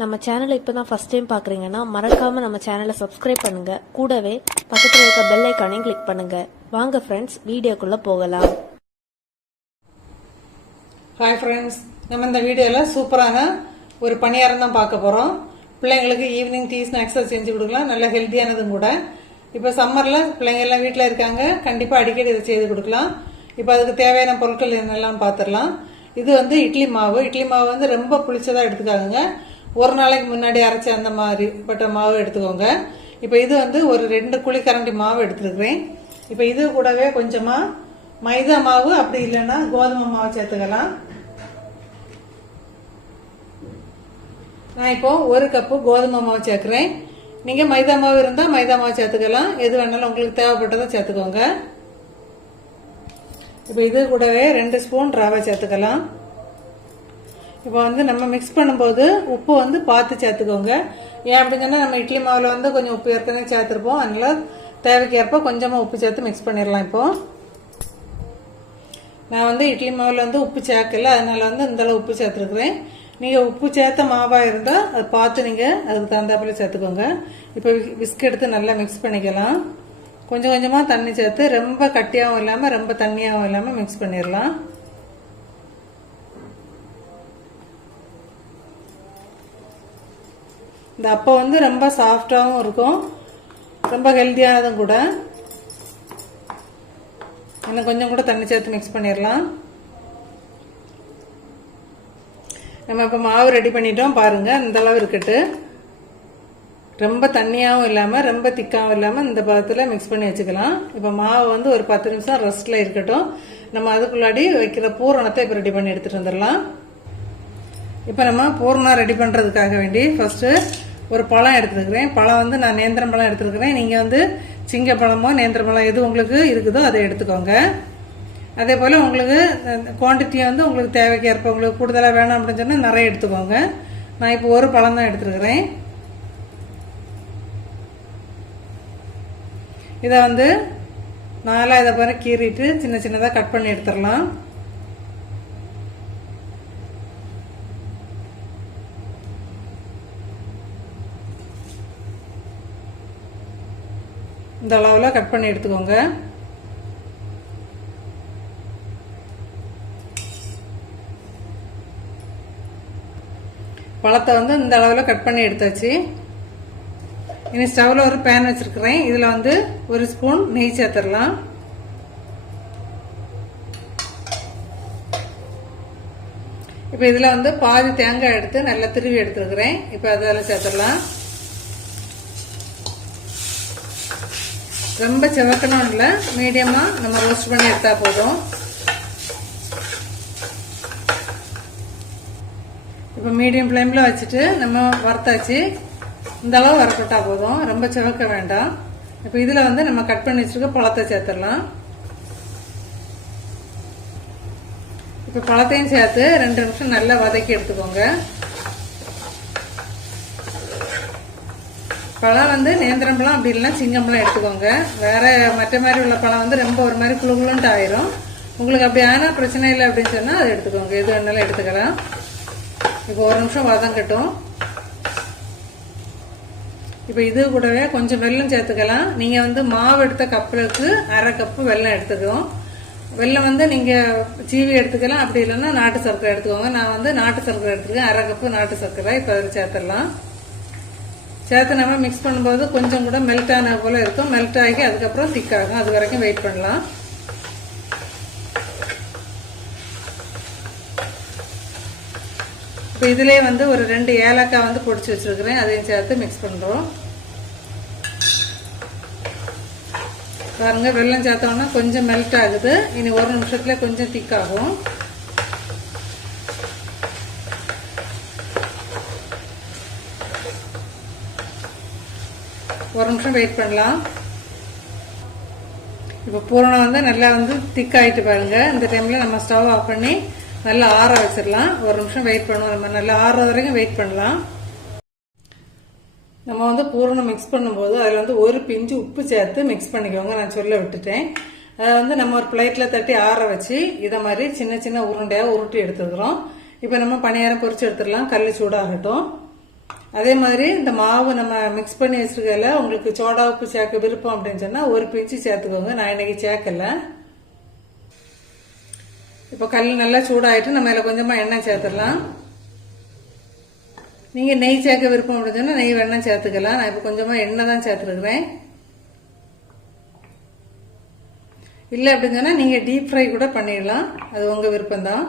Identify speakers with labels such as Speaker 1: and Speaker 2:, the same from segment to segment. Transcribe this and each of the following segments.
Speaker 1: நம்ம சேனலை இப்போ தான் ஃபஸ்ட் டைம் பார்க்குறீங்கன்னா மறக்காமல் நம்ம சேனலை சப்ஸ்கிரைப் பண்ணுங்கள் கூடவே பக்கத்தில் இருக்க பெல் ஐக்கானையும் கிளிக் பண்ணுங்கள் வாங்க ஃப்ரெண்ட்ஸ் வீடியோக்குள்ளே போகலாம்.
Speaker 2: ஹாய் ஃப்ரெண்ட்ஸ் நம்ம இந்த வீடியோவில் சூப்பரான ஒரு பணியாரம் தான் பார்க்க போகிறோம் பிள்ளைங்களுக்கு ஈவினிங் டீ ஸ்நாக்ஸை செஞ்சு கொடுக்கலாம். நல்ல ஹெல்த்தியானதும் கூட. இப்போ சம்மரில் பிள்ளைங்க எல்லாம் வீட்டில் இருக்காங்க. கண்டிப்பாக அடிக்கடி இதை செய்து கொடுக்கலாம். இப்போ அதுக்கு தேவையான பொருட்கள் என்னெல்லாம் பார்த்துடலாம் இது வந்து இட்லி மாவு. இட்லி மாவு வந்து ரொம்ப புளிச்சதாக எடுத்துக்காதுங்க. ஒரு நாளைக்கு முன்னாடி அரைச்ச அந்த மாதிரி பட்ட மாவு எடுத்துக்கோங்க. இப்போ இது வந்து ஒரு ரெண்டு குழிக்கரண்டி மாவு எடுத்துருக்கிறேன். இப்போ இது கூடவே கொஞ்சமாக மைதா மாவு அப்படி இல்லைன்னா கோதுமை மாவு சேர்த்துக்கலாம். நான் இப்போ ஒரு கப்பு கோதுமை மாவு சேர்க்குறேன். நீங்கள் மைதா மாவு இருந்தால் மைதா மாவு சேர்த்துக்கலாம். எது வேணாலும் உங்களுக்கு தேவைப்பட்டதை சேர்த்துக்கோங்க. இப்போ இது கூடவே ரெண்டு ஸ்பூன் ரவை சேர்த்துக்கலாம். இப்போ வந்து நம்ம மிக்ஸ் பண்ணும்போது உப்பு வந்து பார்த்து சேர்த்துக்கோங்க. ஏன் அப்படிங்கன்னா நம்ம இட்லி மாவில் வந்து கொஞ்சம் உப்பு ஏற்கனவே சேர்த்துருப்போம். அதனால் தேவைக்கேற்ப கொஞ்சமாக உப்பு சேர்த்து மிக்ஸ் பண்ணிடலாம் இப்போது நான் வந்து இட்லி மாவில் வந்து உப்பு சேர்க்கல. அதனால் வந்து இந்தளவு உப்பு சேர்த்துருக்குறேன். நீங்கள் உப்பு சேர்த்த மாவாக இருந்தால் அது பார்த்து நீங்கள் அதுக்கு தகுந்தாப்புல சேர்த்துக்கோங்க. இப்போ விஸ்க் எடுத்து நல்லா மிக்ஸ் பண்ணிக்கலாம். கொஞ்சம் கொஞ்சமாக தண்ணி சேர்த்து ரொம்ப கட்டியாகவும் இல்லாமல் ரொம்ப தண்ணியாகவும் இல்லாமல் மிக்ஸ் பண்ணிடலாம். இந்த அப்போ வந்து ரொம்ப சாஃப்டாகவும் இருக்கும். ரொம்ப ஹெல்த்தியானதும் கூட. இன்னும் கொஞ்சம் கூட தண்ணி சேர்த்து மிக்ஸ் பண்ணிடலாம் நம்ம இப்போ மாவு ரெடி பண்ணிட்டோம் பாருங்கள் இந்த அளவு இருக்கட்டு. ரொம்ப தண்ணியாகவும் இல்லாமல் ரொம்ப திக்காகவும் இல்லாமல் இந்த பதத்தில் மிக்ஸ் பண்ணி வச்சுக்கலாம். இப்போ மாவு வந்து ஒரு பத்து நிமிஷம் ரெஸ்ட்டில் இருக்கட்டும். நம்ம அதுக்குள்ளாடி வைக்கிற பூரணத்தை இப்போ ரெடி பண்ணி எடுத்துகிட்டு வந்துடலாம் இப்போ நம்ம பூர்ணம் ரெடி பண்ணுறதுக்காக வேண்டி ஃபஸ்ட்டு ஒரு பழம் எடுத்துருக்கிறேன். பழம் வந்து நான் நேந்திரம் பழம் எடுத்துருக்கிறேன். நீங்கள் வந்து சிங்க பழமோ நேந்திரம் பழம் எது உங்களுக்கு இருக்குதோ அதை எடுத்துக்கோங்க. அதே போல் உங்களுக்கு குவான்டிட்டி வந்து உங்களுக்கு தேவைக்கேற்ப உங்களுக்கு கூடுதலாக வேணும் அப்படின்னு சொன்னால் நிறைய எடுத்துக்கோங்க. நான் இப்போ ஒரு பழம் தான் எடுத்துருக்கிறேன். இதை வந்து நாலாக இதை பாரு கீறிட்டு சின்ன சின்னதாக கட் பண்ணி எடுத்துடலாம் இந்த அளவில் கட் பண்ணி எடுத்துக்கோங்க. பழத்தை வந்து இந்த அளவில் கட் பண்ணி எடுத்தாச்சு. இனி ஸ்டவ்வில் ஒரு பேன் வச்சுருக்கிறேன். இதில் வந்து ஒரு ஸ்பூன் நெய் சேர்த்துடலாம். இப்போ இதில் வந்து பாதி தேங்காய் எடுத்து நல்லா திருவி எடுத்துருக்குறேன். இப்போ அதில் சேர்த்துடலாம். ரொம்ப செவக்கணும் இல்லை மீடியமாக நம்ம ரோஸ்ட் பண்ணி எடுத்தால் போதும். இப்போ மீடியம் ஃப்ளேமில் வச்சுட்டு நம்ம வறுத்தாச்சு. இந்த அளவு வறுக்கட்டா போதும். ரொம்ப சிவக்க வேண்டாம். இப்போ இதில் வந்து நம்ம கட் பண்ணி வச்சுருக்க பழத்தை சேர்த்துடலாம். இப்போ பழத்தையும் சேர்த்து ரெண்டு நிமிஷம் நல்லா வதக்கி எடுத்துக்கோங்க. பழம் வந்து நேந்திரம் பழம் அப்படி இல்லைன்னா சிங்கம்பழம் எடுத்துக்கோங்க. வேற மற்ற மாதிரி உள்ள பழம் வந்து ரொம்ப ஒரு மாதிரி குழுகுலுன்ட்டு ஆயிரும். உங்களுக்கு அப்படி ஆனால் பிரச்சனை இல்லை அப்படின்னு சொன்னால் அதை எடுத்துக்கோங்க. எது வேணாலும் எடுத்துக்கலாம். இப்போ ஒரு நிமிஷம் வதங்கட்டும் இப்போ இது கூடவே கொஞ்சம் வெள்ளம் சேர்த்துக்கலாம். நீங்கள் வந்து மாவு எடுத்த கப்புக்கு அரை கப்பு வெல்லம் எடுத்துக்கோம் வெள்ளம் வந்து நீங்கள் சீவி எடுத்துக்கலாம். அப்படி இல்லைன்னா நாட்டு சர்க்கரை எடுத்துக்கோங்க. நான் வந்து நாட்டு சர்க்கரை எடுத்துக்கேன் அரை கப்பு நாட்டு சர்க்கரை. இப்போ அதில் சேர்த்துடலாம். சேர்த்து நம்ம மிக்ஸ் பண்ணும்போது கொஞ்சம் கூட மெல்ட் ஆன போல இருக்கும். மெல்ட் ஆகி அதுக்கப்புறம் திக்காகும் அது வரைக்கும் வெயிட் பண்ணலாம். இப்போ இதிலே வந்து ஒரு ரெண்டு ஏலக்காய் வந்து பொடிச்சு வச்சிருக்கிறேன். அதையும் சேர்த்து மிக்ஸ் பண்ணுறோம் பாருங்க வெள்ளம் சேர்த்தோன்னா கொஞ்சம் மெல்ட் ஆகுது. இனி ஒரு நிமிஷத்துல கொஞ்சம் திக்காகும் ஒரு நிமிஷம் வெயிட் பண்ணலாம். இப்போ பூரணம் வந்து நல்லா வந்து திக் ஆகிட்டு பாருங்கள் இந்த டைமில் நம்ம ஸ்டவ் ஆஃப் பண்ணி நல்லா ஆற வச்சிடலாம். ஒரு நிமிஷம் வெயிட் பண்ணுவோம். நம்ம நல்லா ஆறுற வரைக்கும் வெயிட் பண்ணலாம். நம்ம வந்து பூரணம் மிக்ஸ் பண்ணும்போது அதில் வந்து ஒரு பிஞ்சு உப்பு சேர்த்து மிக்ஸ் பண்ணிக்கோங்க. நான் சொல்ல விட்டுட்டேன். அதை வந்து நம்ம ஒரு பிளேட்டில் தட்டி ஆற வச்சு இதை மாதிரி சின்ன சின்ன உருண்டையாக உருட்டி எடுத்துக்கிறோம். இப்போ நம்ம பணியாரம் பொறிச்சு எடுத்துடலாம். கல் சூடாகட்டும். அதே மாதிரி இந்த மாவு நம்ம மிக்ஸ் பண்ணி வச்சிருக்கல உங்களுக்கு சோடா உப்பு சேர்க்க விருப்பம் அப்படின்னு சொன்னால் ஒரு பிஞ்சு சேர்த்துக்கோங்க. நான் இன்னைக்கு சேர்க்கலை. இப்போ கல் நல்லா சூடாயிட்டு நம்ம இதில் கொஞ்சமாக எண்ணெய் சேர்த்துடலாம். நீங்கள் நெய் சேர்க்க விருப்பம் அப்படின்னு சொன்னால் நெய் வெண்ணெய் சேர்த்துக்கலாம். நான் இப்போ கொஞ்சமாக எண்ணெய் தான் சேர்த்துருக்குறேன். இல்லை அப்படின்னு சொன்னால் நீங்கள் டீப் ஃப்ரை கூட பண்ணிடலாம். அது உங்கள் விருப்பம்தான்.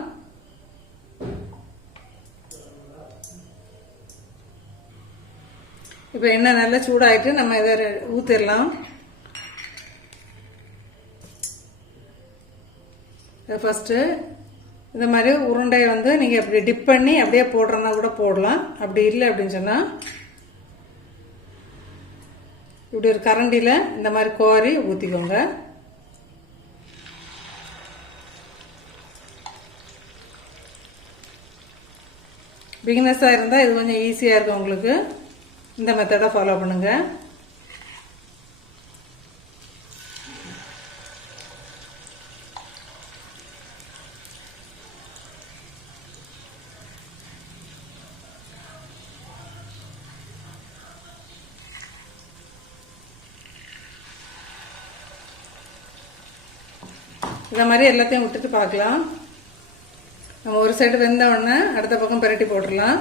Speaker 2: இப்போ எண்ணெய் நல்லா சூடாயிட்டு நம்ம இதை ஊற்றிடலாம் ஃபஸ்ட்டு இந்த மாதிரி உருண்டையை வந்து நீங்கள் இப்படி டிப் பண்ணி அப்படியே போடுறனா கூட போடலாம். அப்படி இல்லை அப்படின்னு சொன்னால் இப்படி ஒரு கரண்டியில் இந்த மாதிரி கோரி ஊற்றிக்கோங்க பிகினஸாக இருந்தால் இது கொஞ்சம் ஈஸியாக இருக்கும் உங்களுக்கு. இந்த மெத்தடை ஃபாலோ பண்ணுங்கள் இந்த மாதிரி எல்லாத்தையும் விட்டுட்டு பார்க்கலாம். நம்ம ஒரு சைடு வெந்த உடனே அடுத்த பக்கம் பிரட்டி போட்டுடலாம்.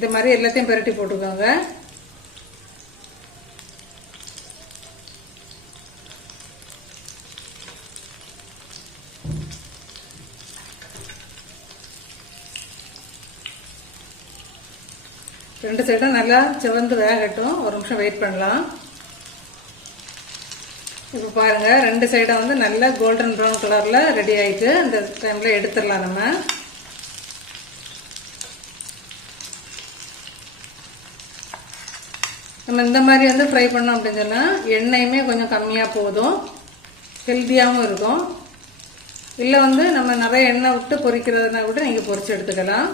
Speaker 2: இந்த மாதிரி எல்லாத்தையும் பரட்டி போட்டுக்கோங்க. ரெண்டு சைடும் நல்லா சிவந்து வேகட்டும். ஒரு நிமிஷம் வெயிட் பண்ணலாம். இப்போ பாருங்க ரெண்டு சைடும் வந்து நல்லா கோல்டன் ப்ரௌன் கலரில் ரெடி ஆயிட்டு இந்த டைமில் எடுத்துடலாம் நம்ம. நம்ம இந்த மாதிரி வந்து ஃப்ரை பண்ணோம் அப்படின்னு சொன்னால் எண்ணெயுமே கொஞ்சம் கம்மியாக போதும். ஹெல்த்தியாகவும் இருக்கும். இல்லை வந்து நம்ம நிறைய எண்ணெய் விட்டு பொரிக்கிறதுனா கூட நீங்கள் பொரிச்சு எடுத்துக்கலாம்.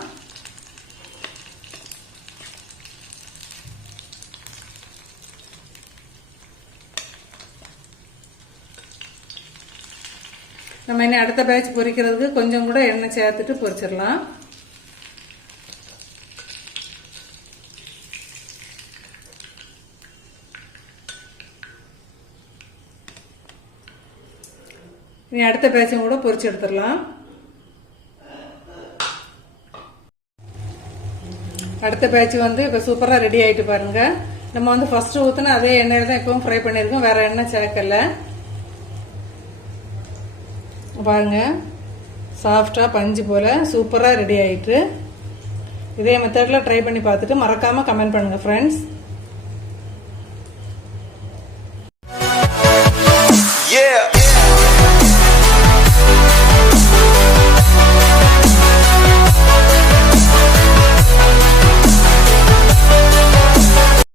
Speaker 2: நம்ம இன்னும் அடுத்த பேட்ச் பொரிக்கிறதுக்கு கொஞ்சம் கூட எண்ணெய் சேர்த்துட்டு பொரிச்சிடலாம். நீ அடுத்த பேச்சும் கூட பொறிச்சு எடுத்துடலாம். அடுத்த பேச்சு வந்து இப்போ சூப்பராக ரெடி ஆகிட்டு பாருங்க. நம்ம வந்து ஃபஸ்ட்டு ஊற்றின அதே எண்ணெயில் தான் எப்பவும் ஃப்ரை பண்ணியிருக்கோம். வேறு எண்ணெய் சேர்க்கலை. பாருங்க. சாஃப்டாக பஞ்சு போல் சூப்பராக ரெடி ஆகிட்டு இதே மெத்தடில் ட்ரை பண்ணி பார்த்துட்டு மறக்காமல் கமெண்ட் பண்ணுங்கள் ஃப்ரெண்ட்ஸ் Yeah!